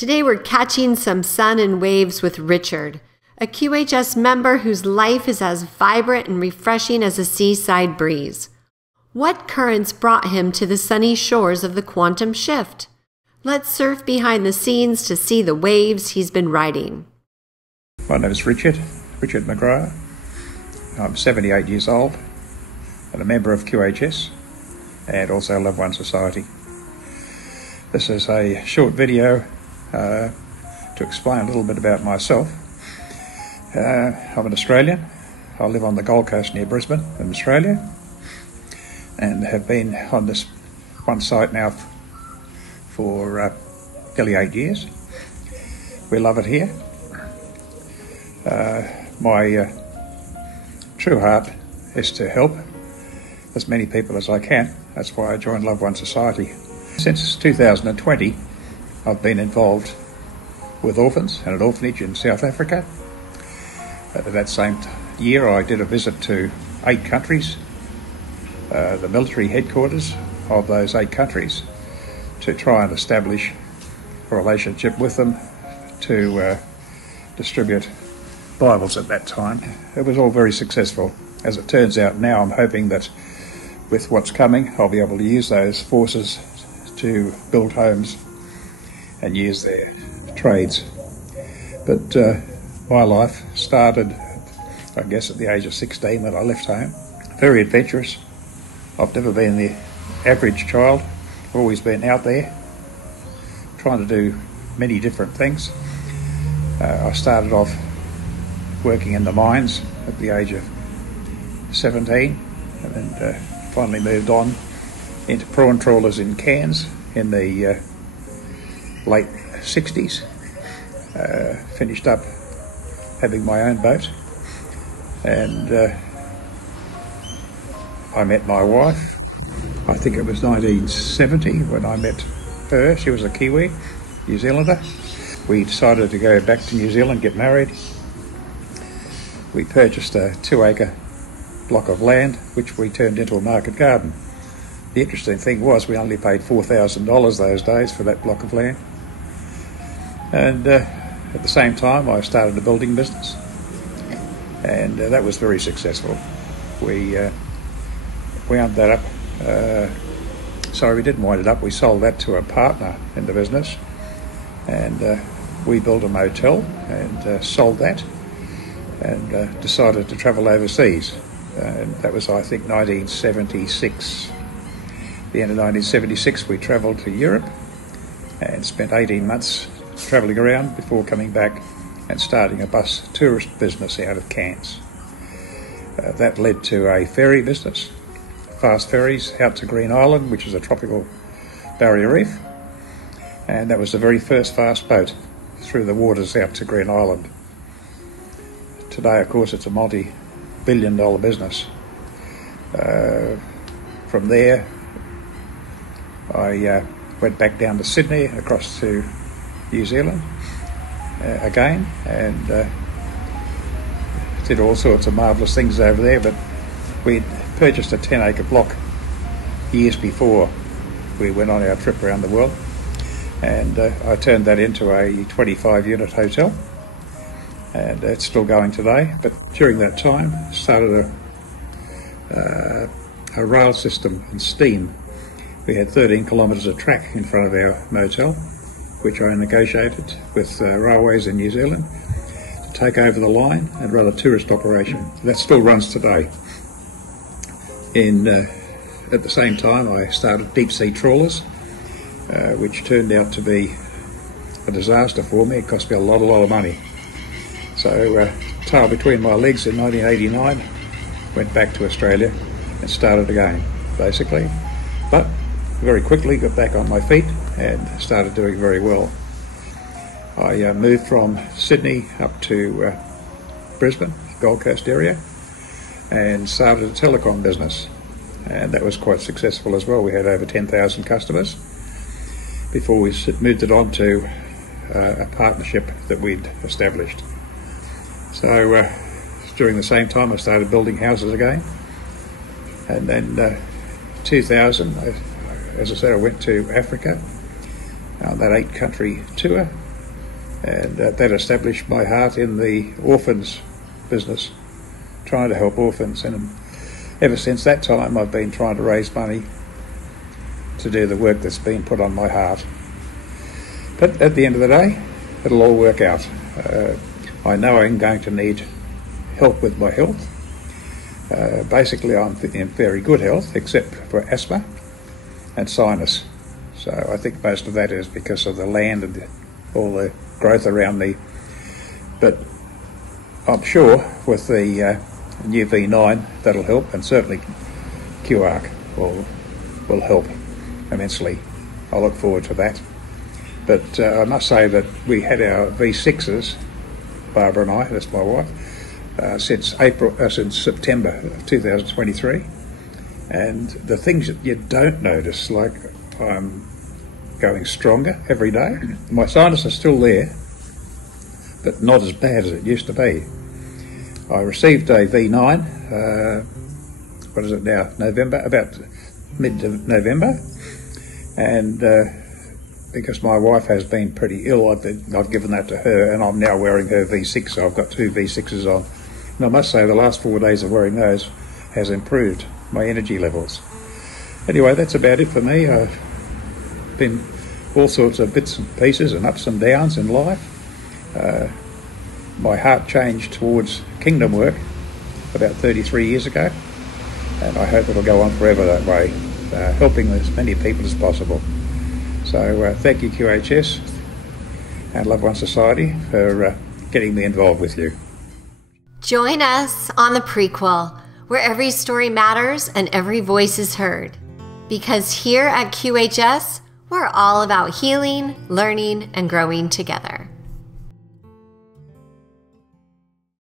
Today we're catching some sun and waves with Richard, a QHS member whose life is as vibrant and refreshing as a seaside breeze. What currents brought him to the sunny shores of the quantum shift? Let's surf behind the scenes to see the waves he's been riding. My name is Richard McGrath. I'm 78 years old and a member of QHS and also Loved One Society. This is a short video to explain a little bit about myself. I'm an Australian. I live on the Gold Coast near Brisbane in Australia and have been on this one site now for nearly 8 years. We love it here. My true heart is to help as many people as I can. That's why I joined Loved One Society. Since 2020, I've been involved with orphans and an orphanage in South Africa. That same year I did a visit to 8 countries, the military headquarters of those 8 countries, to try and establish a relationship with them to distribute Bibles at that time. It was all very successful. As it turns out now, I'm hoping that with what's coming, I'll be able to use those forces to build homes and use their trades. But my life started, I guess, at the age of 16 when I left home. Very adventurous. I've never been the average child. I've always been out there, trying to do many different things. I started off working in the mines at the age of 17 and then finally moved on into prawn trawlers in Cairns in the late 60s. Finished up having my own boat and I met my wife. I think it was 1970 when I met her. She was a Kiwi, New Zealander. We decided to go back to New Zealand, get married. We purchased a 2-acre block of land, which we turned into a market garden. The interesting thing was we only paid $4,000 those days for that block of land. And at the same time, I started a building business, and that was very successful. We wound that up. Sorry, we didn't wind it up. We sold that to a partner in the business, and we built a motel and sold that, and decided to travel overseas. And that was, I think, 1976. The end of 1976, we travelled to Europe and spent 18 months travelling around before coming back and starting a bus tourist business out of Cairns. That led to a ferry business, fast ferries out to Green Island, which is a tropical barrier reef, and that was the very first fast boat through the waters out to Green Island. Today, of course, it's a multi-billion-dollar business. From there, I went back down to Sydney, across to New Zealand again, and did all sorts of marvellous things over there. But we'd purchased a 10-acre block years before we went on our trip around the world, and I turned that into a 25-unit hotel, and it's still going today. But during that time, started a rail system and steam. We had 13 kilometres of track in front of our motel, which I negotiated with railways in New Zealand to take over the line and run a tourist operation. That still runs today. At the same time, I started deep sea trawlers, which turned out to be a disaster for me. It cost me a lot of money. So, tail between my legs in 1989, went back to Australia and started again, basically. But very quickly got back on my feet and started doing very well. I moved from Sydney up to Brisbane, Gold Coast area, and started a telecom business, and that was quite successful as well. We had over 10,000 customers before we moved it on to a partnership that we'd established. So during the same time I started building houses again, and then 2000, as I said, I went to Africa on that 8-country tour, And that established my heart in the orphans business, trying to help orphans. And ever since that time, I've been trying to raise money to do the work that's been put on my heart. But at the end of the day, it'll all work out. I know I'm going to need help with my health. Basically, I'm in very good health, except for asthma and sinus. So I think most of that is because of the land and all the growth around me. But I'm sure with the new V9 that'll help, and certainly QArc will help immensely. I look forward to that. But I must say that we had our V6s, Barbara and I, that's my wife, since September of 2023, and the things that you don't notice, like I'm going stronger every day. My sinus is still there, but not as bad as it used to be. I received a V9, what is it now, November, about mid-November, and because my wife has been pretty ill, I've given that to her, and I'm now wearing her V6, so I've got two V6s on. And I must say the last 4 days of wearing those has improved my energy levels. Anyway, that's about it for me. I've been all sorts of bits and pieces and ups and downs in life. My heart changed towards kingdom work about 33 years ago, and I hope it'll go on forever that way, helping as many people as possible. So thank you, QHS and Love One Society, for getting me involved with you. Join us on the Prequel, where every story matters and every voice is heard. Because here at QHS, we're all about healing, learning, and growing together.